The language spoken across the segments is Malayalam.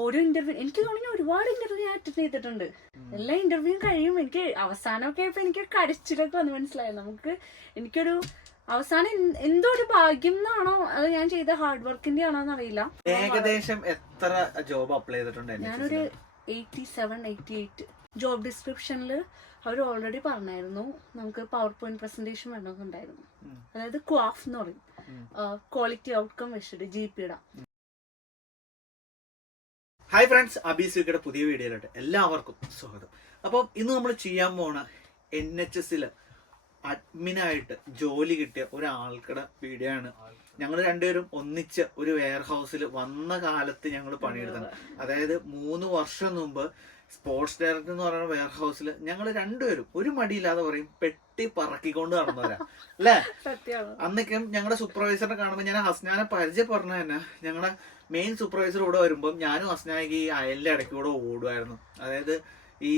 ഓരോ ഇന്റർവ്യൂ എനിക്ക് തോന്നുന്നു ഒരുപാട് ഇന്റർവ്യൂ ഞാൻ അറ്റൻഡ് ചെയ്തിട്ടുണ്ട്. എല്ലാ ഇന്റർവ്യൂ കഴിയും എനിക്ക് അവസാനമൊക്കെ ആയപ്പോ എനിക്ക് കരച്ചിലൊക്കെ വന്ന് മനസ്സിലായി. എനിക്കൊരു അവസാനം എന്തോ ഒരു ഭാഗ്യം എന്നാണോ അത് ഞാൻ ചെയ്ത ഹാർഡ് വർക്കിന്റെ ആണോ എന്നറിയില്ല. ഏകദേശം എത്ര ജോബ് അപ്ലൈ ചെയ്തിട്ടുണ്ട്? ഞാനൊരു 87-88. ജോബ് ഡിസ്ക്രിപ്ഷനിൽ അവർ ഓൾറെഡി പറഞ്ഞായിരുന്നു നമുക്ക് പവർ പോയിന്റ് പ്രസന്റേഷൻ വേണമെന്നുണ്ടായിരുന്നു. അതായത് ക്വാഫ് എന്ന് പറയും, ക്വാളിറ്റി ഔട്ട്കം വെച്ചിട്ട് GPയുടെ. ഹായ് ഫ്രണ്ട്സ്, അബീസ്വിക്കയുടെ പുതിയ വീഡിയോയിലോട്ട് എല്ലാവർക്കും സ്വാഗതം. അപ്പം ഇന്ന് നമ്മൾ ചെയ്യാൻ പോണ NHS അഡ്മിനായിട്ട് ജോലി കിട്ടിയ ഒരാൾക്കുടെ വീഡിയോ ആണ്. ഞങ്ങൾ രണ്ടുപേരും ഒന്നിച്ച് ഒരു വെയർ ഹൗസിൽ വന്ന കാലത്ത് ഞങ്ങൾ പണിയെടുത്തത്. അതായത് 3 വർഷം മുമ്പ് സ്പോർട്സ് ഡയറക്ടർ എന്ന് പറയുന്ന വെയർ ഹൗസിൽ ഞങ്ങൾ രണ്ടുപേരും ഒരു മടിയില്ലാതെ പറയും പെട്ടി പറക്കിക്കൊണ്ട് നടന്നവരാ അല്ലേ. അന്നൊക്കെ ഞങ്ങളുടെ സൂപ്പർവൈസറിനെ കാണുമ്പോൾ ഞാൻ ഹസ്നാനെ പരിചയപ്പെടുന്ന തന്നെ ഞങ്ങളുടെ മെയിൻ സൂപ്പർവൈസർ ഇവിടെ വരുമ്പോൾ ഞാനും ഹസ്നായിക്ക് ഈ അയലിന്റെ ഇടയ്ക്ക് കൂടെ ഓടുമായിരുന്നു. അതായത് ഈ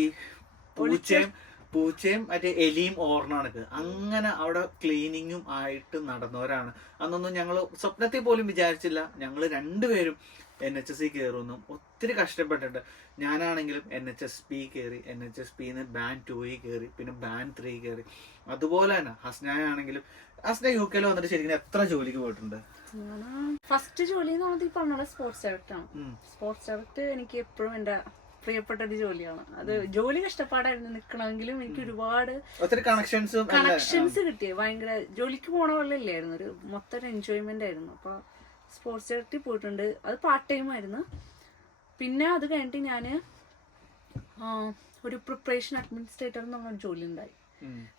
പൂച്ചയും മറ്റേ എലിയും ഓർണാണക്ക് അങ്ങനെ അവിടെ ക്ലീനിങ്ങും ആയിട്ട് നടന്നവരാണ്. അന്നൊന്നും ഞങ്ങൾ സ്വപ്നത്തിൽ പോലും വിചാരിച്ചില്ല ഞങ്ങൾ രണ്ടുപേരും NHS കയറുന്നു. ഒത്തിരി കഷ്ടപ്പെട്ടിട്ട് ഞാനാണെങ്കിലും NHSP കയറി, NHSPന്ന് ബാൻഡ് 2 കയറി, പിന്നെ ബാൻഡ് 3 കയറി. അതുപോലെ തന്നെ ഹസ്നായ ആണെങ്കിലും ഹസ്ന UK വന്നിട്ട് ശരിക്കും എത്ര ജോലിക്ക് പോയിട്ടുണ്ട്? ഫസ്റ്റ് ജോലി എന്ന് പറഞ്ഞാൽ ഈ പറഞ്ഞ സ്പോർട്സ് ഡയറക്ടറാണ്. സ്പോർട്സ് ഡയറക്ടർ എനിക്ക് എപ്പോഴും എന്റെ പ്രിയപ്പെട്ട ഒരു ജോലിയാണ്. അത് ജോലി കഷ്ടപ്പാടായിരുന്നു നിൽക്കണമെങ്കിലും എനിക്ക് ഒരുപാട് കണക്ഷൻസ് കിട്ടിയ ഭയങ്കര ജോലിക്ക് പോണ പോലെ ഇല്ലായിരുന്നു. ഒരു മൊത്തം എൻജോയ്മെന്റ് ആയിരുന്നു. അപ്പൊ സ്പോർട്സ് ഡയറക്ടറിൽ പോയിട്ടുണ്ട്. അത് പാർട്ട് ടൈം ആയിരുന്നു. പിന്നെ അത് കഴിഞ്ഞിട്ട് ഞാന് ഒരു പ്രിപ്പറേഷൻ അഡ്മിനിസ്ട്രേറ്റർ എന്ന് പറഞ്ഞ ജോലി ഉണ്ടായി.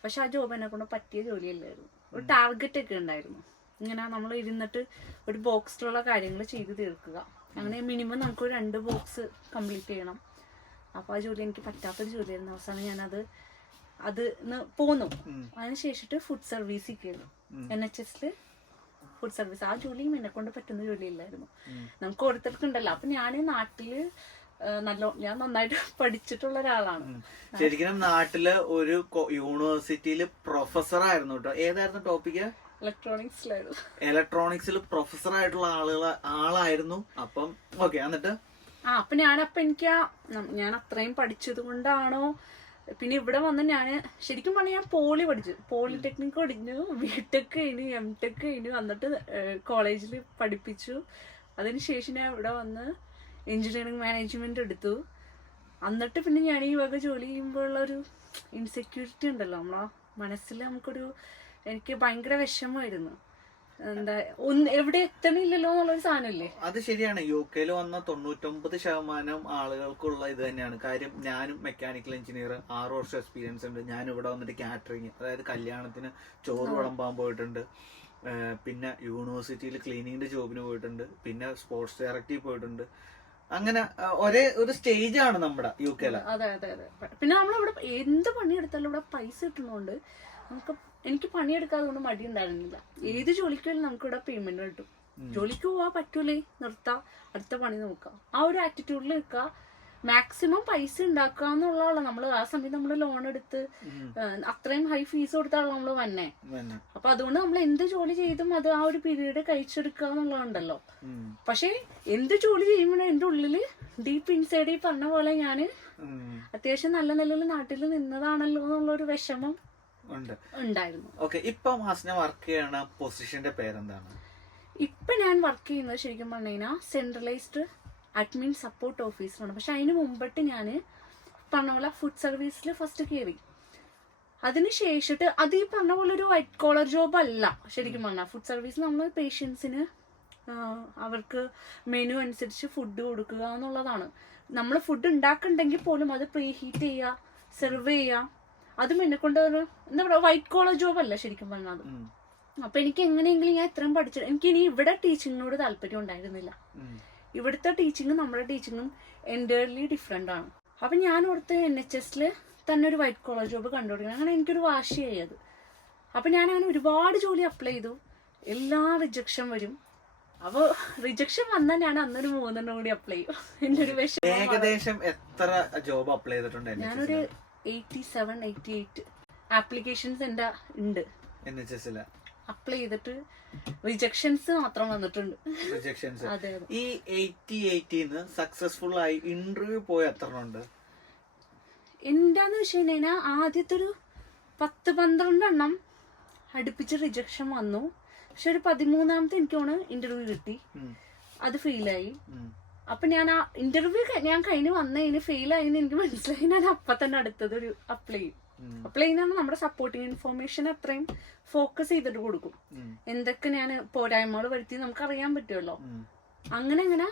പക്ഷെ ആ ജോബ് എന്നെ കൊണ്ട് പറ്റിയ ജോലിയല്ലായിരുന്നു. ഒരു ടാർഗറ്റ് ഒക്കെ ഉണ്ടായിരുന്നു. ഇങ്ങനെ നമ്മൾ ഇരുന്നിട്ട് ഒരു ബോക്സിലുള്ള കാര്യങ്ങൾ ചെയ്ത് തീർക്കുക. അങ്ങനെ മിനിമം നമുക്ക് 2 ബോക്സ് കംപ്ലീറ്റ് ചെയ്യണം. അപ്പോൾ ആ ജോലി എനിക്ക് പറ്റാത്തൊരു ജോലിയായിരുന്നു. അവസാനം ഞാനത് പോന്നു. അതിനുശേഷിട്ട് ഫുഡ് സർവീസിൽ കയറി. NHS food service. ആ ജോലിയും എന്നെ കൊണ്ട് പറ്റുന്ന ജോലിയില്ലായിരുന്നു. നമുക്ക് ഓരോരുത്തർക്കുണ്ടല്ലോ. അപ്പൊ ഞാൻ നാട്ടില് ഞാൻ നന്നായിട്ട് പഠിച്ചിട്ടുള്ള ഒരാളാണ്. ശരിക്കും നാട്ടില് ഒരു യൂണിവേഴ്സിറ്റിയില് പ്രൊഫസർ ആയിരുന്നു കേട്ടോ. ഏതായിരുന്നു ടോപ്പിക്ക്? ഇലക്ട്രോണിക്സിൽ പ്രൊഫസർ ആയിട്ടുള്ള ആളായിരുന്നു. അപ്പം ഓക്കെ. എന്നിട്ട് അപ്പൊ ഞാൻ അത്രയും പഠിച്ചത് കൊണ്ടാണോ പിന്നെ ഇവിടെ വന്ന് ഞാന് ശരിക്കും പറഞ്ഞാൽ ഞാൻ പഠിച്ചു. പോളിടെക്നിക് പഠിച്ചു, BTech കഴിഞ്ഞു, MTech കഴിഞ്ഞു. എന്നിട്ട് കോളേജിൽ പഠിപ്പിച്ചു. അതിനുശേഷം ഞാൻ ഇവിടെ വന്ന് എഞ്ചിനീയറിംഗ് മാനേജ്മെന്റ് എടുത്തു. എന്നിട്ട് പിന്നെ ഞാൻ ഈ വക ജോലി ചെയ്യുമ്പോഴുള്ള ഒരു ഇൻസെക്യൂരിറ്റി ഉണ്ടല്ലോ നമ്മളെ മനസ്സിൽ, എനിക്ക് ഭയങ്കര വിഷമമായിരുന്നു. എന്താ എവിടെ എത്തണില്ലല്ലോ എന്നുള്ളൊരു സാധനമില്ലേ. അത് ശരിയാണ്. UK വന്ന 99% ആളുകൾക്കുള്ള ഇത് തന്നെയാണ് കാര്യം. ഞാനും മെക്കാനിക്കൽ എഞ്ചിനീയർ, 6 വർഷം എക്സ്പീരിയൻസ് ഉണ്ട്. ഞാൻ ഇവിടെ വന്നിട്ട് കാറ്ററിങ്, അതായത് കല്യാണത്തിന് ചോറ് വിളമ്പാൻ പോയിട്ടുണ്ട്. പിന്നെ യൂണിവേഴ്സിറ്റിയിൽ ക്ലീനിങ്ങിന്റെ ജോബിന് പോയിട്ടുണ്ട്. പിന്നെ സ്പോർട്സ് ഡയറക്ടറിൽ പോയിട്ടുണ്ട്. അങ്ങനെ ഒരു സ്റ്റേജ് ആണ് നമ്മുടെ UK. അതെ അതെ അതെ. പിന്നെ നമ്മളിവിടെ എന്ത് പണിയെടുത്താലും ഇവിടെ പൈസ കിട്ടുന്നതുകൊണ്ട് എനിക്ക് പണിയെടുക്കാതെ കൊണ്ട് മടി ഉണ്ടായിരുന്നില്ല. ഏത് ജോലിക്കും നമുക്കിവിടെ പേയ്മെന്റ് കിട്ടും. ജോലിക്ക് പോവാൻ പറ്റൂലേ, നിർത്താം, അടുത്ത പണി നോക്കാം. ആ ഒരു ആറ്റിറ്റ്യൂഡിൽ നിൽക്കുക. മാക്സിമം പൈസ ഉണ്ടാക്കുക എന്നുള്ളതാണ് നമ്മൾ. ആ സമയത്ത് നമ്മൾ ലോൺ എടുത്ത് അത്രയും ഹൈ ഫീസ് കൊടുത്താണല്ലോ നമ്മൾ വന്നേ. അപ്പൊ അതുകൊണ്ട് നമ്മൾ എന്ത് ജോലി ചെയ്തും അത് ആ ഒരു പീരീഡ് കഴിച്ചെടുക്കുക എന്നുള്ളതുണ്ടല്ലോ. പക്ഷെ എന്ത് ജോലി ചെയ്യുമ്പോഴും എന്റെ ഉള്ളില് ഡീപ്പ് ഇൻസൈഡ് ഈ പറഞ്ഞ പോലെ ഞാന് അത്യാവശ്യം നല്ല നിലയിൽ നാട്ടിൽ നിന്നതാണല്ലോ എന്നുള്ളൊരു വിഷമം ഉണ്ടായിരുന്നു. ഇപ്പം ഹസ്ന വർക്ക് ചെയ്യണ പൊസിഷന്റെ പേരെന്താണ്? ഇപ്പൊ ഞാൻ വർക്ക് ചെയ്യുന്നത് ശരിക്കും പറഞ്ഞു കഴിഞ്ഞാൽ സെൻട്രലൈസ്ഡ് അഡ്മിൻ സപ്പോർട്ട് ഓഫീസറാണ്. പക്ഷെ അതിന് മുമ്പിട്ട് ഞാൻ പറഞ്ഞ പോലെ ഫുഡ് സർവീസിൽ ഫസ്റ്റ് കയറി. അതിനുശേഷിട്ട് അത് ഈ പറഞ്ഞ പോലെ ഒരു വൈറ്റ് കോളർ ജോബ് അല്ല ശരിക്കും പറഞ്ഞാൽ. ഫുഡ് സർവീസ് നമ്മൾ പേഷ്യൻസിന് അവർക്ക് മെനു അനുസരിച്ച് ഫുഡ് കൊടുക്കുക എന്നുള്ളതാണ്. നമ്മൾ ഫുഡ് ഉണ്ടാക്കുന്നുണ്ടെങ്കിൽ പോലും അത് പ്രീ ഹീറ്റ് ചെയ്യുക, സെർവ് ചെയ്യുക. അതും എന്നെ കൊണ്ട് എന്താ പറയുക വൈറ്റ് കോളർ ജോബ് അല്ല ശരിക്കും പറഞ്ഞത്. അപ്പൊ എനിക്ക് എങ്ങനെയെങ്കിലും ഞാൻ ഇത്രയും പഠിച്ചിട്ട് എനിക്ക് ഇനി ഇവിടെ ടീച്ചിങ്ങിനോട് താല്പര്യം ഉണ്ടായിരുന്നില്ല. ഇവിടുത്തെ ടീച്ചിങ്ങും നമ്മുടെ ടീച്ചിങ്ങും എൻറ്റയർലി ഡിഫറെന്റ് ആണ്. അപ്പൊ ഞാൻ ഓർത്ത് NHS തന്നെ ഒരു വൈറ്റ് കോളർ ജോബ് കണ്ടുപിടിക്കണം. അങ്ങനെ എനിക്കൊരു വാശിയായി അത്. അപ്പൊ ഞാൻ അങ്ങനെ ഒരുപാട് ജോലി അപ്ലൈ ചെയ്തു. എല്ലാ റിജക്ഷൻ വരും. അപ്പൊ റിജക്ഷൻ വന്നാൽ ഞാൻ അന്നൊരു 3 കൂടി അപ്ലൈ ചെയ്യും. എന്റെ ഒരു വിഷയം. ഏകദേശം എത്ര ജോബ് അപ്ലൈ ചെയ്തിട്ടുണ്ട്? ഞാനൊരു 87-88 ആപ്ലിക്കേഷൻസ് എന്റെ ഉണ്ട് NHS. അപ്ലൈ ചെയ്തിട്ട് റിജക്ഷൻസ് മാത്രം വന്നിട്ടുണ്ട്. റിജക്ഷൻസ്. അതെ അതെ. ഈ 80 സക്സസ്ഫുൾ ആയി ഇന്റർവ്യൂ പോയ എത്ര ഉണ്ട്? എന്താന്ന് വെച്ച് കഴിഞ്ഞാൽ ആദ്യത്തെ ഒരു 10-12 എണ്ണം അടുപ്പിച്ച് റിജക്ഷൻ വന്നു. പക്ഷെ ഒരു 13ാമത്തെ എനിക്കാണ് ഇന്റർവ്യൂ കിട്ടി. അത് ഫെയിലായി. അപ്പൊ ഞാൻ ആ ഇന്റർവ്യൂ ഞാൻ കഴിഞ്ഞ് വന്നതിന് ഫെയിലായിന്ന് എനിക്ക് മനസ്സിലായി. ഞാൻ അപ്പൊ തന്നെ അടുത്തത് ഒരു അപ്ലൈ ചെയ്യും. അപ്ലൈ ചെയ്യുന്ന നമ്മുടെ സപ്പോർട്ടിങ് ഇൻഫോർമേഷൻ അത്രയും ഫോക്കസ് ചെയ്തിട്ട് കൊടുക്കും. എന്തൊക്കെ ഞാൻ പോരായ്മകൾ വരുത്തി നമുക്ക് അറിയാൻ പറ്റുമല്ലോ. അങ്ങനെ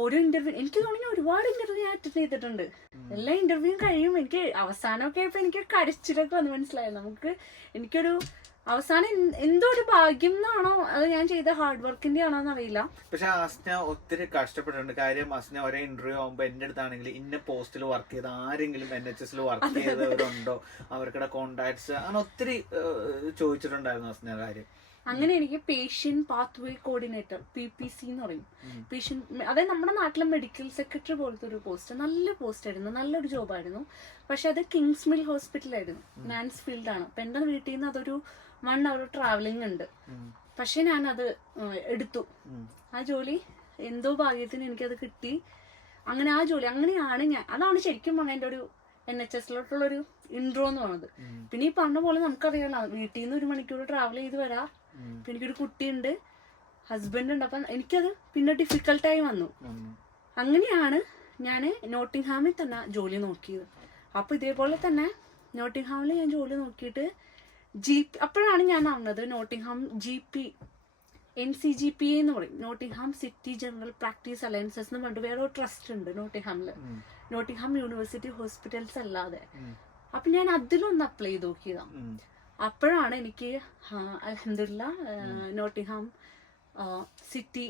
ഓരോ ഇന്റർവ്യൂ എനിക്ക് തോന്നുന്നു ഒരുപാട് ഇന്റർവ്യൂ ഞാൻ അറ്റൻഡ് ചെയ്തിട്ടുണ്ട്. എല്ലാ ഇന്റർവ്യൂവും കഴിയും. എനിക്ക് അവസാനമൊക്കെ ആയപ്പോ എനിക്ക് കരച്ചിലൊക്കെ വന്ന് മനസ്സിലായി. എനിക്കൊരു അവസാനം എന്തോ ഒരു ഭാഗ്യം എന്നാണോ അത് ഞാൻ ചെയ്ത ഹാർഡ് വർക്കിന്റെ ആണോ എന്നറിയില്ല. പക്ഷെ അസ്ന ഒത്തിരി കഷ്ടപ്പെട്ടിട്ടുണ്ട്. കാര്യം അസ്ന ഒരേ ഇന്റർവ്യൂ ആകുമ്പോ എന്റെ അടുത്താണെങ്കിൽ ഇന്ന പോസ്റ്റിൽ വർക്ക് ചെയ്ത ആരെങ്കിലും NHS വർക്ക് ചെയ്തവരുണ്ടോ, അവർക്കുടെ കോണ്ടാക്ട്സ് അങ്ങനെ ഒത്തിരി ചോദിച്ചിട്ടുണ്ടായിരുന്നു അസ്ന കാര്യം. അങ്ങനെ എനിക്ക് പേഷ്യന്റ് പാത്വേ കോർഡിനേറ്റർ PPC എന്ന് പറയും. അതായത് നമ്മുടെ നാട്ടിലെ മെഡിക്കൽ സെക്രട്ടറി പോലത്തെ ഒരു പോസ്റ്റ്. നല്ല പോസ്റ്റ് ആയിരുന്നു, നല്ലൊരു ജോബായിരുന്നു. പക്ഷെ അത് കിങ്സ് മിൽ ഹോസ്പിറ്റലായിരുന്നു, മാൻസ്ഫീൽഡ് ആണ്. അപ്പൊ എന്റെ വീട്ടിൽ നിന്ന് അതൊരു 1 hour ട്രാവലിംഗ് ഉണ്ട്. പക്ഷെ ഞാനത് എടുത്തു. ആ ജോലി എന്തോ ഭാഗ്യത്തിന് എനിക്കത് കിട്ടി. അങ്ങനെ ആ ജോലി അങ്ങനെയാണ് അതാണ് ശരിക്കും പറഞ്ഞാൽ എൻ്റെ ഒരു NHS-ലോട്ടുള്ളൊരു ഇൻട്രോ എന്ന് പറയുന്നത്. പിന്നെ ഈ പറഞ്ഞ പോലെ നമുക്കറിയാലോ, വീട്ടിൽ നിന്ന് 1 മണിക്കൂർ ട്രാവൽ ചെയ്ത് വരാം. എനിക്കൊരു കുട്ടിയുണ്ട്, ഹസ്ബൻഡ് ഉണ്ട്. അപ്പം എനിക്കത് പിന്നെ ഡിഫിക്കൽട്ടായി വന്നു. അങ്ങനെയാണ് ഞാൻ നോട്ടിംഗ്ഹാമിൽ തന്നെ ജോലി നോക്കിയത്. അപ്പൊ ഇതേപോലെ തന്നെ നോട്ടിംഗ്ഹാമിൽ ഞാൻ ജോലി നോക്കിയിട്ട് അപ്പോഴാണ് ഞാൻ അറിഞ്ഞത് നോട്ടിംഗ്ഹാം GP NCGPA എന്ന് പറയും, Nottingham city general practice alliances എന്ന് പറഞ്ഞിട്ട് വേറെ ഒരു ട്രസ്റ്റ് ഉണ്ട് നോട്ടിംഗ്ഹാമില്, നോട്ടിംഗ്ഹാം യൂണിവേഴ്സിറ്റി ഹോസ്പിറ്റൽസ് അല്ലാതെ. അപ്പൊ ഞാൻ അതിലൊന്ന് അപ്ലൈ ചെയ്ത് നോക്കിയതാ. അപ്പോഴാണ് എനിക്ക് അൽഹംദുലില്ലാ നോട്ടിംഗ്ഹാം സിറ്റി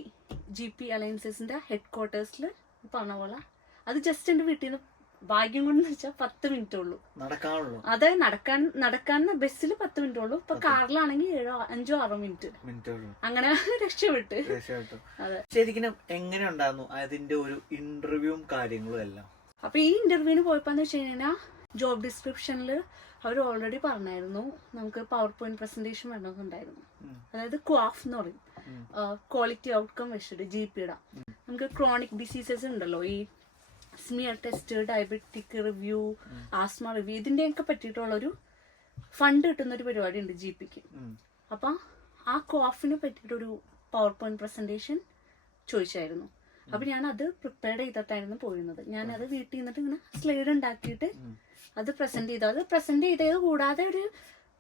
GP അലയൻസസിന്റെ ഹെഡ് ക്വാർട്ടേഴ്സിൽ പറഞ്ഞ പോലെ അത് ജസ്റ്റ് എന്റെ വീട്ടിൽ നിന്ന് ഭാഗ്യം കൊണ്ടെന്ന് വെച്ചാൽ 10 മിനിറ്റ് ഉള്ളൂ അതായത് നടക്കാൻ ബസ്സിൽ 10 മിനിറ്റ് ഉള്ളൂ. ഇപ്പൊ കാറിലാണെങ്കിൽ 5-6 മിനിറ്റ് അങ്ങനെ രക്ഷപ്പെട്ടു. അതെ. ശരിക്കും എങ്ങനെ ഉണ്ടായിരുന്നു അതിന്റെ ഒരു ഇന്റർവ്യൂവും കാര്യങ്ങളും എല്ലാം? അപ്പൊ ഈ ഇന്റർവ്യൂവിന് പോയപ്പോന്ന് വെച്ച് കഴിഞ്ഞാൽ ജോബ് ഡിസ്ക്രിപ്ഷനിൽ അവർ ഓൾറെഡി പറഞ്ഞായിരുന്നു നമുക്ക് പവർ പോയിന്റ് പ്രസന്റേഷൻ വേണമെന്നുണ്ടായിരുന്നു. അതായത് ക്വാഫ് എന്ന് പറയും, ക്വാളിറ്റി ഔട്ട്കം വെച്ചിട്ട് GPയുടെ. നമുക്ക് ക്രോണിക് ഡിസീസസ് ഉണ്ടല്ലോ, ഈ smear test, diabetic review, asthma review, ഇതിന്റെയൊക്കെ പറ്റിയിട്ടുള്ളൊരു ഫണ്ട് കിട്ടുന്ന ഒരു പരിപാടി ഉണ്ട് GPക്ക്. അപ്പൊ ആ ക്വാഫിനെ പറ്റിയിട്ടൊരു പവർ പോയിന്റ് പ്രസന്റേഷൻ ചോദിച്ചായിരുന്നു. അപ്പൊ ഞാൻ അത് പ്രിപ്പയർ ചെയ്തിട്ടായിരുന്നു പോയിരുന്നത്. ഞാനത് വീട്ടിൽ നിന്നിട്ട് ഇങ്ങനെ സ്ലൈഡ് ഉണ്ടാക്കിയിട്ട് അത് പ്രസന്റ് ചെയ്തു. അത് പ്രസന്റ് ചെയ്തത് കൂടാതെ ഒരു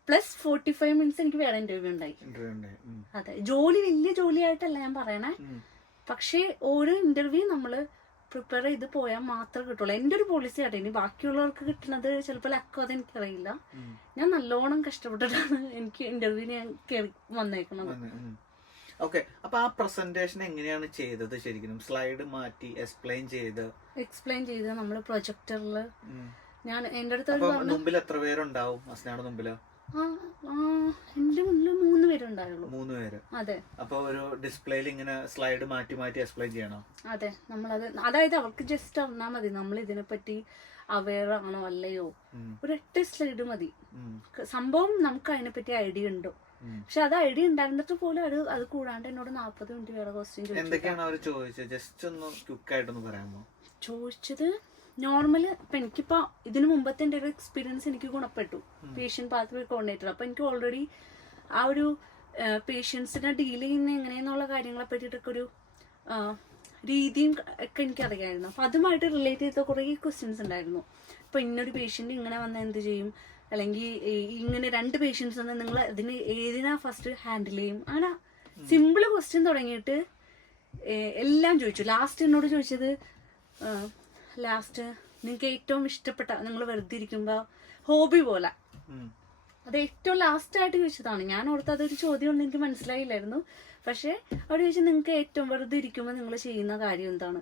+45 മിനിറ്റ്സ് എനിക്ക് വേറെ ഇന്റർവ്യൂ ഉണ്ടായി. അതെ, ജോലി വലിയ ജോലിയായിട്ടല്ല ഞാൻ പറയണേ, പക്ഷേ ഓരോ ഇന്റർവ്യൂ നമ്മള് പ്രിപ്പയർ ചെയ്ത് പോയാൽ മാത്രമേ കിട്ടുള്ളൂ. എൻ്റെ ഒരു പോളിസി ആട്ടെ. ഇനി ബാക്കിയുള്ളവർക്ക് കിട്ടുന്നത് ചിലപ്പോൾ ലക്കോ അത് എനിക്കറിയില്ല. ഞാൻ നല്ലോണം കഷ്ടപ്പെട്ടിട്ടാണ് എനിക്ക് ഇന്റർവ്യൂവിന് ഞാൻ കയറി വന്നേക്കുന്നത്. ഓക്കെ. അപ്പൊ ആ പ്രസന്റേഷൻ എങ്ങനെയാണ് ചെയ്തത്? ശരിക്കും സ്ലൈഡ് മാറ്റി എക്സ്പ്ലെയിൻ ചെയ്ത് നമ്മള് പ്രൊജക്ടറില് ഞാൻ എന്റെ അടുത്ത് മുമ്പിൽ എത്ര പേരുണ്ടാവും? അസ്നയുടെ മുമ്പില് എന്റെ മുന്നിൽ 3 പേരുണ്ടായുള്ളൂ. 3 പേര്. അതെ. അപ്പൊ ഒരു ഡിസ്പ്ലേയിൽ ഇങ്ങനെ സ്ലൈഡ് മാറ്റി മാറ്റി എക്സ്പ്ലെയിൻ ചെയ്യണം. അതെ, നമ്മളത് അതായത് അവർക്ക് ജസ്റ്റ് അറിഞ്ഞാൽ മതി നമ്മൾ ഇതിനെപ്പറ്റി അവെയർ ആണോ അല്ലയോ. ഒരു 8 സ്ലൈഡ് മതി. സംഭവം നമുക്ക് അതിനെപ്പറ്റി ഐഡിയ ഉണ്ടോ. പക്ഷെ അത് ഐഡിയ ഉണ്ടായിരുന്നിട്ട് പോലും അത് കൂടാണ്ട് എന്നോട് 40 മിനിറ്റ് വേറെ ക്വസ്റ്റ്യൻ ചോദിച്ചു. എന്തൊക്കെയാണ് അവർ ചോദിച്ചത്? ജസ്റ്റ് ഒന്ന് ക്വിക്കായിട്ടൊന്ന് പറയാമോ? ചോദിച്ചത് നോർമല് ഇപ്പൊ എനിക്കിപ്പോ ഇതിനു മുമ്പത്തെ എന്റെ ഒരു എക്സ്പീരിയൻസ് എനിക്ക് ഗുണപ്പെട്ടു, പേഷ്യന്റ് പാത്വേ കോർഡിനേറ്റർ. അപ്പൊ എനിക്ക് ഓൾറെഡി ആ ഒരു പേഷ്യൻസിനെ ഡീൽ ചെയ്യുന്ന എങ്ങനെയെന്നുള്ള കാര്യങ്ങളെ പറ്റിയിട്ടൊക്കെ ഒരു രീതിയും ഒക്കെ എനിക്കറിയായിരുന്നു. അപ്പൊ അതുമായിട്ട് റിലേറ്റ് ചെയ്ത കുറെ ക്വസ്റ്റ്യൻസ് ഉണ്ടായിരുന്നു. ഇപ്പൊ ഇന്നൊരു പേഷ്യന്റ് ഇങ്ങനെ വന്നാൽ എന്ത് ചെയ്യും, അല്ലെങ്കിൽ ഇങ്ങനെ 2 പേഷ്യൻസ് വന്നാൽ നിങ്ങൾ ഇതിന് ഏതിനാ ഫസ്റ്റ് ഹാൻഡിൽ ചെയ്യും. അങ്ങനെ സിമ്പിൾ ക്വസ്റ്റ്യൻ തുടങ്ങിയിട്ട് എല്ലാം ചോദിച്ചു. ലാസ്റ്റ് എന്നോട് ചോദിച്ചത് നിങ്ങൾക്ക് ഏറ്റവും ഇഷ്ടപ്പെട്ട, നിങ്ങൾ വെറുതെ ഇരിക്കുമ്പോ ഹോബി പോലെ, അത് ഏറ്റവും ലാസ്റ്റ് ആയിട്ട് ചോദിച്ചതാണ്. ഞാൻ ഓർത്ത് അതൊരു ചോദ്യമൊന്നും എനിക്ക് മനസ്സിലായില്ലായിരുന്നു. പക്ഷെ അവർ ചോദിച്ചാൽ നിങ്ങൾക്ക് ഏറ്റവും വെറുതെ ഇരിക്കുമ്പോൾ നിങ്ങൾ ചെയ്യുന്ന കാര്യം എന്താണ്.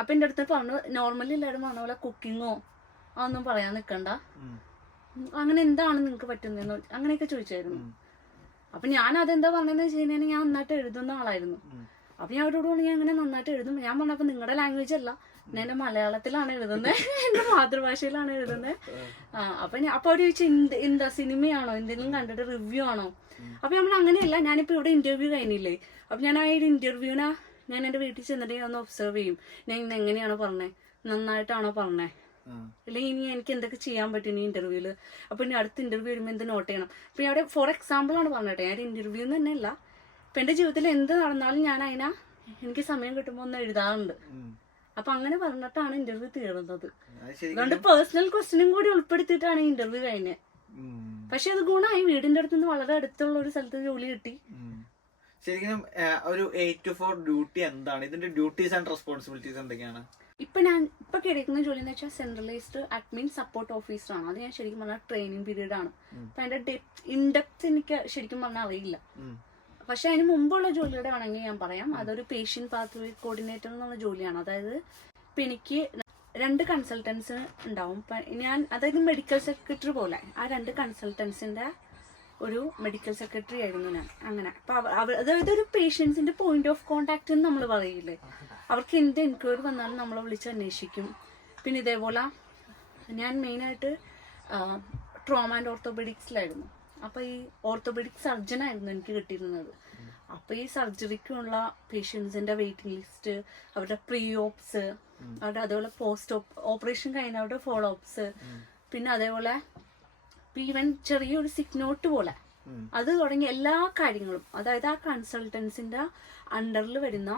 അപ്പൊ എന്റെ അടുത്ത് പറഞ്ഞു, നോർമലി എല്ലാവരും പറഞ്ഞ പോലെ കുക്കിങ്ങോ അതൊന്നും പറയാൻ നിൽക്കണ്ട, അങ്ങനെ എന്താണ് നിങ്ങൾക്ക് പറ്റുന്നതെന്ന് അങ്ങനെയൊക്കെ ചോദിച്ചായിരുന്നു. അപ്പൊ ഞാൻ അതെന്താ പറഞ്ഞതെന്ന് വെച്ച് കഴിഞ്ഞാൽ ഞാൻ നന്നായിട്ട് എഴുതുന്ന ആളായിരുന്നു. അപ്പൊ ഞാൻ അവരോട് പറഞ്ഞു ഞാൻ അങ്ങനെ നന്നായിട്ട് എഴുതും. ഞാൻ പറഞ്ഞപ്പോ നിങ്ങളുടെ ലാംഗ്വേജ് അല്ല, ഞാൻ എന്റെ മലയാളത്തിലാണ് എഴുതുന്നത്, എന്റെ മാതൃഭാഷയിലാണ് എഴുതുന്നത്. അപ്പൊ അവര് ചോദിച്ചു എന്താ സിനിമയാണോ, എന്തെങ്കിലും കണ്ടിട്ട് റിവ്യൂ ആണോ? അപ്പൊ നമ്മൾ അങ്ങനെയല്ല, ഞാനിപ്പോ ഇവിടെ ഇന്റർവ്യൂ കഴിഞ്ഞില്ലേ, അപ്പൊ ഞാൻ ആ ഒരു ഇന്റർവ്യൂവിനെ ഞാൻ എന്റെ വീട്ടിൽ ചെന്നിട്ട് ഒന്ന് ഒബ്സർവ് ചെയ്യും. ഞാൻ ഇന്ന് എങ്ങനെയാണോ പറഞ്ഞത്, നന്നായിട്ടാണോ പറഞ്ഞത്, അല്ലെങ്കിൽ ഇനി എനിക്ക് എന്തൊക്കെ ചെയ്യാൻ പറ്റും ഈ ഇന്റർവ്യൂല്. അപ്പൊ ഇനി അടുത്ത ഇന്റർവ്യൂ വരുമ്പോൾ എന്ത് നോട്ട് ചെയ്യണം. അപ്പൊ ഞാൻ അവിടെ ഫോർ എക്സാമ്പിൾ ആണ് പറഞ്ഞിട്ടെ, ഞാൻ ഇന്റർവ്യൂ തന്നെയല്ല, ഇപ്പൊ എന്റെ ജീവിതത്തിൽ എന്ത് നടന്നാലും ഞാൻ അതിനാ എനിക്ക് സമയം കിട്ടുമ്പോ ഒന്ന് എഴുതാറുണ്ട്. അപ്പൊ അങ്ങനെ പറഞ്ഞിട്ടാണ് ഇന്റർവ്യൂ തീർന്നത്. അതുകൊണ്ട് പേഴ്സണൽ ക്വസ്റ്റ്യനും കൂടി ഉൾപ്പെടുത്തിയിട്ടാണ് ഈ ഇന്റർവ്യൂ കഴിഞ്ഞത്. പക്ഷെ അത് ഗുണമായി, വീടിന്റെ അടുത്തുനിന്ന് വളരെ അടുത്തുള്ള ഒരു സ്ഥലത്ത് ജോലി കിട്ടി. ശരിക്കും ഒരു 8 to 4 ഡ്യൂട്ടി എന്താണ്, ഇതിന്റെ ഡ്യൂട്ടീസ് ആൻഡ് റെസ്പോൺസിബിലിറ്റീസ് എന്തൊക്കെയാണ്? ഞാൻ ഇപ്പൊ കിടക്കുന്ന ജോലി എന്ന് വെച്ചാൽ സെൻട്രലൈസ്ഡ് അഡ്മിൻ സപ്പോർട്ട് ഓഫീസറാണ്. അത് ഞാൻ ശരിക്കും പറഞ്ഞാൽ ട്രെയിനിങ് പീരീഡ് ആണ്. അപ്പൊ അതിന്റെ ഇൻഡെപ്ത് എനിക്ക് ശരിക്കും പറഞ്ഞാൽ അറിയില്ല. പക്ഷെ അതിന് മുമ്പുള്ള ജോലിയുടെ വേണമെങ്കിൽ ഞാൻ പറയാം, അതൊരു പേഷ്യന്റ് പാത്വേ കോർഡിനേറ്റർ എന്നുള്ള ജോലിയാണ്. അതായത് ഇപ്പൊ എനിക്ക് 2 കൺസൾട്ടൻസ് ഉണ്ടാവും. ഞാൻ അതായത് മെഡിക്കൽ സെക്രട്ടറി പോലെ ആ 2 കൺസൾട്ടൻസിന്റെ ഒരു മെഡിക്കൽ സെക്രട്ടറി ആയിരുന്നു ഞാൻ. അങ്ങനെ അപ്പൊ അതായത് ഒരു പേഷ്യൻസിന്റെ പോയിന്റ് ഓഫ് കോണ്ടാക്ട് എന്ന് നമ്മൾ പറയില്ലേ, അവർക്ക് എന്ത് എൻക്വയറി വന്നാലും നമ്മളെ വിളിച്ച് അന്വേഷിക്കും. പിന്നെ ഇതേപോലെ ഞാൻ മെയിനായിട്ട് ട്രോമ ആൻഡ് ഓർത്തോപെഡിക്സിലായിരുന്നു. അപ്പൊ ഈ ഓർത്തോപെഡിക് സർജൻ ആയിരുന്നു എനിക്ക് കിട്ടിയിരുന്നത്. അപ്പൊ ഈ സർജറിക്കുള്ള പേഷ്യൻസിന്റെ വെയിറ്റിംഗ് ലിസ്റ്റ്, അവരുടെ പ്രീ ഓപ്സ്, അവരുടെ അതേപോലെ പോസ്റ്റ് ഓപ്പറേഷൻ കഴിഞ്ഞവരുടെ ഫോളോ അപ്സ്, പിന്നെ അതേപോലെ ഈവൻ ചെറിയൊരു സിക്ക് നോട്ട് പോലെ അത് തുടങ്ങി എല്ലാ കാര്യങ്ങളും, അതായത് ആ കൺസൾട്ടൻസിന്റെ അണ്ടറിൽ വരുന്ന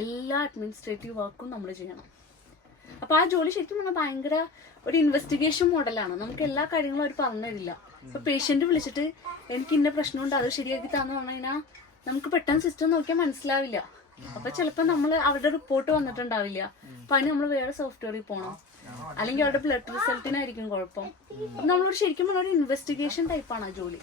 എല്ലാ അഡ്മിനിസ്ട്രേറ്റീവ് വർക്കും നമ്മൾ ചെയ്യണം. അപ്പൊ ആ ജോലി ശരിക്കും പറഞ്ഞാൽ ഭയങ്കര ഒരു ഇൻവെസ്റ്റിഗേഷൻ മോഡലാണ്. നമുക്ക് എല്ലാ കാര്യങ്ങളും അവർ പറഞ്ഞു തരില്ല. ഇപ്പൊ പേഷ്യന്റ് വിളിച്ചിട്ട് എനിക്ക് ഇന്ന പ്രശ്നമുണ്ട് അത് ശരിയാക്കി താന്ന് പറഞ്ഞു കഴിഞ്ഞാൽ നമുക്ക് പെട്ടെന്ന് സിസ്റ്റം നോക്കിയാൽ മനസ്സിലാവില്ല. അപ്പൊ ചിലപ്പോൾ നമ്മൾ അവരുടെ റിപ്പോർട്ട് വന്നിട്ടുണ്ടാവില്ല. അപ്പൊ അതിന് നമ്മൾ വേറെ സോഫ്റ്റ്വെയറിൽ പോകണം, അല്ലെങ്കിൽ അവരുടെ ബ്ലഡ് റിസൾട്ടിനായിരിക്കും കുഴപ്പം. നമ്മളോട് ശരിക്കും പറഞ്ഞ ഒരു ഇൻവെസ്റ്റിഗേഷൻ ടൈപ്പാണ് ആ ജോലി.